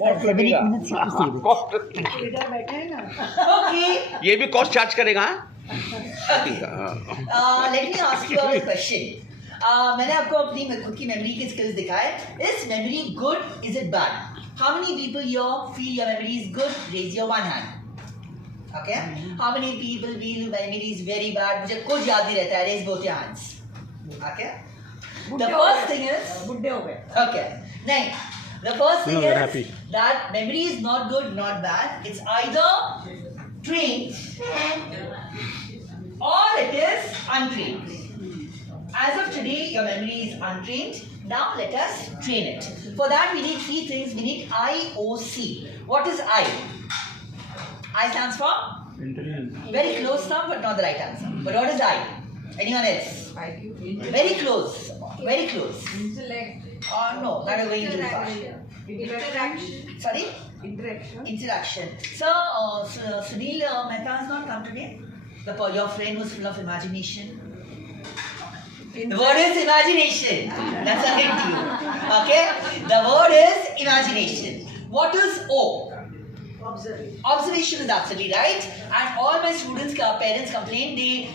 Cost लगेगा। Cost इधर बैठे हैं ना। Okay. ये भी कॉस्ट चार्ज करेगा हाँ? Let me ask you all a question. मैंने आपको अपनी खुद की मेमोरी के स्किल्स दिखाए. Is memory good? Is it bad? How many people here feel your memory is good? Raise your one hand. Okay. How many people feel memory is very bad? मुझे कुछ याद नहीं रहता है. Raise both your hands. Okay. The first thing is बुड्ढे हो गए. okay. नहीं. The first thing No, they're is happy. that memory is not good, not bad. It's either trained or it is untrained. As of today, your memory is untrained. Now let us train it. For that, we need three things. We need IOC. What is I? I stands for? Very close term, but not the right answer. But what is I? Anyone else? Very close. Very close. Intellect. No, that is going too far. Interaction. Sorry? Interaction. Interaction. So, Sunil Mehta has not come today. Your friend was full of imagination. The word is imagination. That's a hint to you. Okay? The word is imagination. What is O? Observation. Observation is absolutely right. And all my students' parents complain the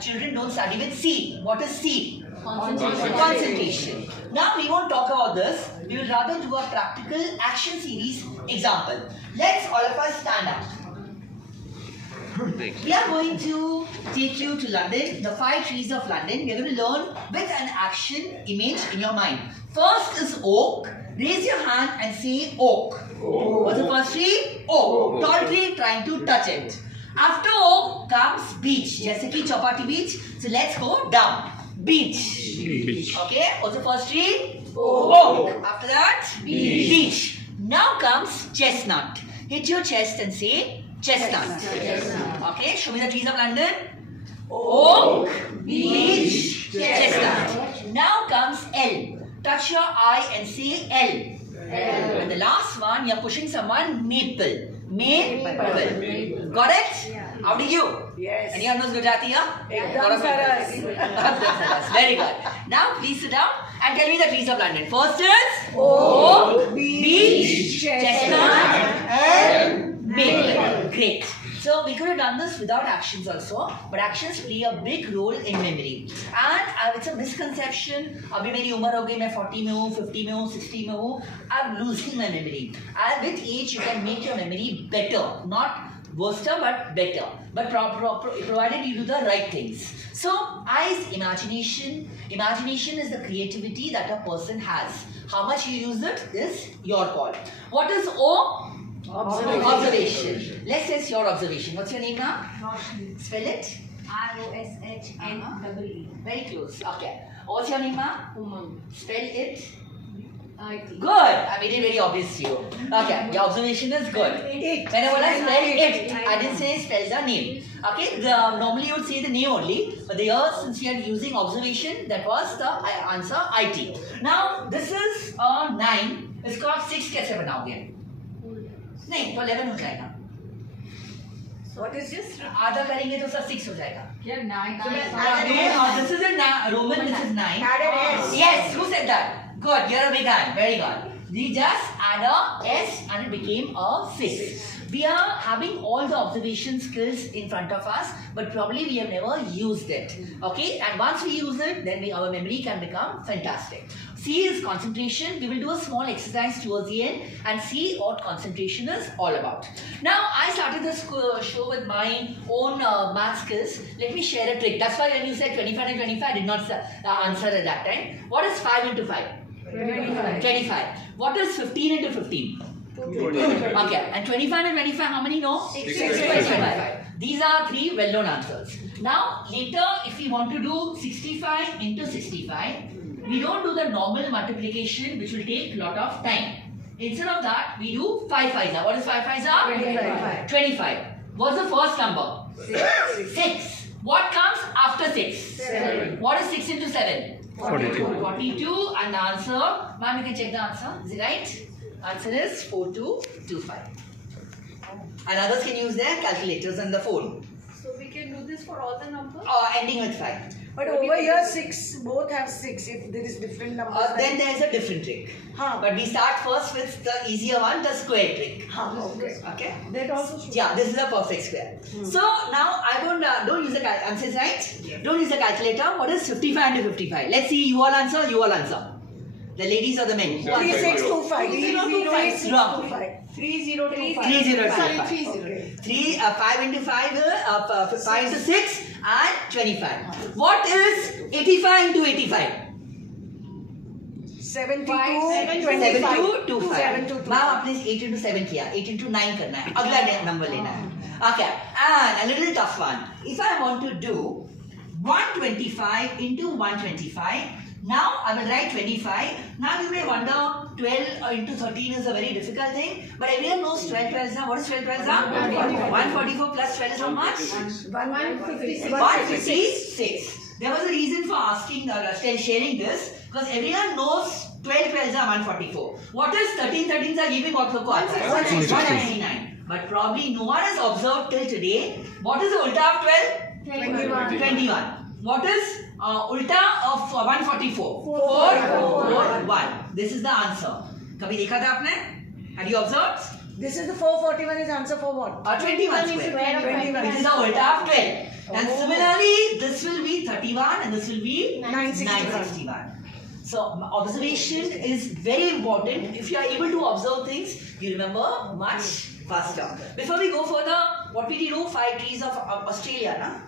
children don't study with C. What is C? Concentration. Now we won't talk about this. We will rather do a practical action series example. Let's all of us stand up. We are going to take you to London, the 5 trees of London. We are going to learn with an action image in your mind. First is oak. Raise your hand and say oak. What's the first tree? Oak. Tall tree trying to touch it. After oak comes beach. जैसे कि Chowpatty beach. So let's go down. Beach. Okay. What's the first tree? Oak. After that? Beach. Now comes chestnut. Hit your chest and say chestnut. Okay. Show me the trees of London. Oak, beach, chestnut. Now comes L. Touch your eye and say L. And the last one, you're pushing someone, maple. Maple. Got it? How did you? Yes. Anyone knows Gujarati, huh? Ekdam saras. Very good. Now please sit down and tell me the trees of London. First is oak, beech, chestnut, and maple. Great. So we could have done this without actions also, but actions play a big role in memory. And it's a misconception. अभी मेरी उम्र हो गई, मैं 40 में हूँ, 50 में हूँ, 60 में हूँ. I'm losing my memory. And with age, you can make your memory better, not worse, but better. But provided you do the right things. So, I is imagination. Imagination is the creativity that a person has. How much you use it is your call. What is O? Observation. Let's test your observation. What's your name now? Spell it. ROSHNEE. Very close. Okay. What's your name now? Umang. Spell it. IT. Good. I made it very obvious to you. Okay. Your observation is good. When I was spell it, I didn't say spell the name. Okay. Normally you would say the name only, but here since we are using observation, that was the answer IT. Now this is 9. इसको आप 6 कैसे बनाओगे? नहीं तो 11 हो जाएगा. What is this? आधा करेंगे तो सब 6 हो जाएगा. Yeah, 9. This is a Roman. This is 9. Added S. Yes. Who said that? Good. You're a big hand. Very good. We just add a S and it became a 6. We are having all the observation skills in front of us, but probably we have never used it. Okay. And once we use it, then our memory can become fantastic. C is concentration. We will do a small exercise towards the end and see what concentration is all about. Now, I started this show with my own math skills. Let me share a trick. That's why when you said 25 and 25, I did not answer at that time. What is 5 into 5? 25. What is 15 into 15? 220. Okay. And 25 and 25, how many know? 65. These are 3 well-known answers. Now, later, if we want to do 65 into 65, we don't do the normal multiplication, which will take a lot of time. Instead of that, we do 5 5s. What is 5 5s? 25. 25. What's the first number? 6. What comes after 6? 7. What is 6 into 7? 42. 42. And the answer, ma'am, you can check the answer. Is it right? Answer is 4225. And others can use their calculators on the phone. So we can do this for all the numbers? Ending with 5. But over here, 6, both have 6. If there is different numbers. Then there is a different trick. Huh. But we start first with the easier one, the square trick. Okay. Okay? That also should. Yeah, this is a perfect square. So now I don't use the answers, right? Yeah. Don't use the calculator. What is 55 into 55? Let's see. You all answer. You all answer. The ladies or the men? 3625. 3025. Wrong. 3025. 3025. 5 into 5, 5 into 6 and 25. What is 85 into 85? 72, 7225. 725. Ma'am आपने 8 into 7 किया, 8 into 9 करना है, अगला number लेना है. Okay, and a little tough one. If I want to do 125 into 125, now I will write 25. Now you may wonder 12 into 13 is a very difficult thing, but everyone knows 12 12 now. What is 12 12 now? 144 plus 12 is how much? 156. There was a reason for asking, sharing this, because everyone knows 12 12 are 144. What is 13 13 are giving what 169. But probably no one has observed till today. What is the ulta of 12? 21. What is ulta of 144? 441. This is the answer. कभी देखा था आपने? Had you observed? This is the 441 is answer for what? 21 square. 21. Which is the ulta of 12. And similarly, this will be 31 and this will be 961. So observation is very important. If you are able to observe things, you remember much faster. Before we go further, what did you do? 5 trees of Australia, na?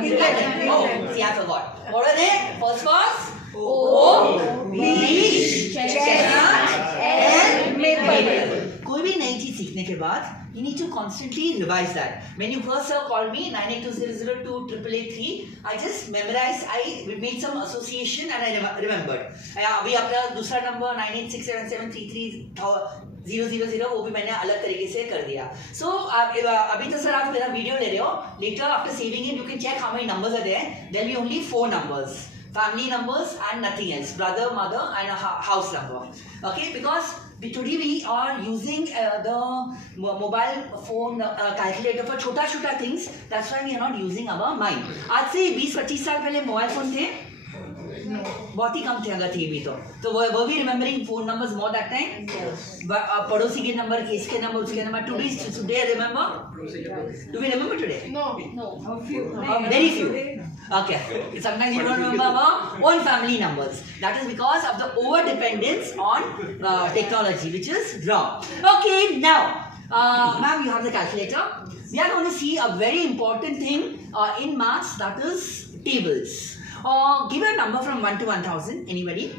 England. Oh, see, I forgot. What are they? First was oak, beech, chestnut, and maple. कोई भी नई चीज सीखने के बाद you need to constantly revise that. When you first called me 9820028883, I just memorized. I made some association and I remembered. अभी अपना दूसरा नंबर 9867733000 वो भी मैंने अलग तरीके से कर दिया. So अभी तो सर आप मेरा वीडियो ले रहे हो. Later after saving it, you can check how many numbers are there. There will be only 4 numbers. Family numbers and nothing else. Brother, mother, and a house number. Okay, because today we are using the mobile phone calculator for छोटा things. That's why we are not using our mind. आज से 20-25 साल पहले mobile phone थे? बहुत ही कम थे अगर थे भी तो वो भी remembering phone numbers more that time. पड़ोसी के नंबर, इसके नंबर, उसके number. Today remember? Do we remember today? No. Very few. Okay. Sometimes you don't remember our own family numbers. That is because of the over dependence on technology, which is wrong. Okay, now, ma'am, you have the calculator. We are going to see a very important thing in maths, that is tables. Give a number from 1 to 1000. Anybody?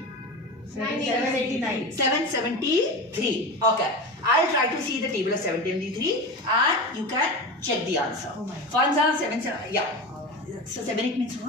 789. 773. Okay. I'll try to see the table of 773 and you can check the answer. Ones are 7, yeah. So 7 8 means what?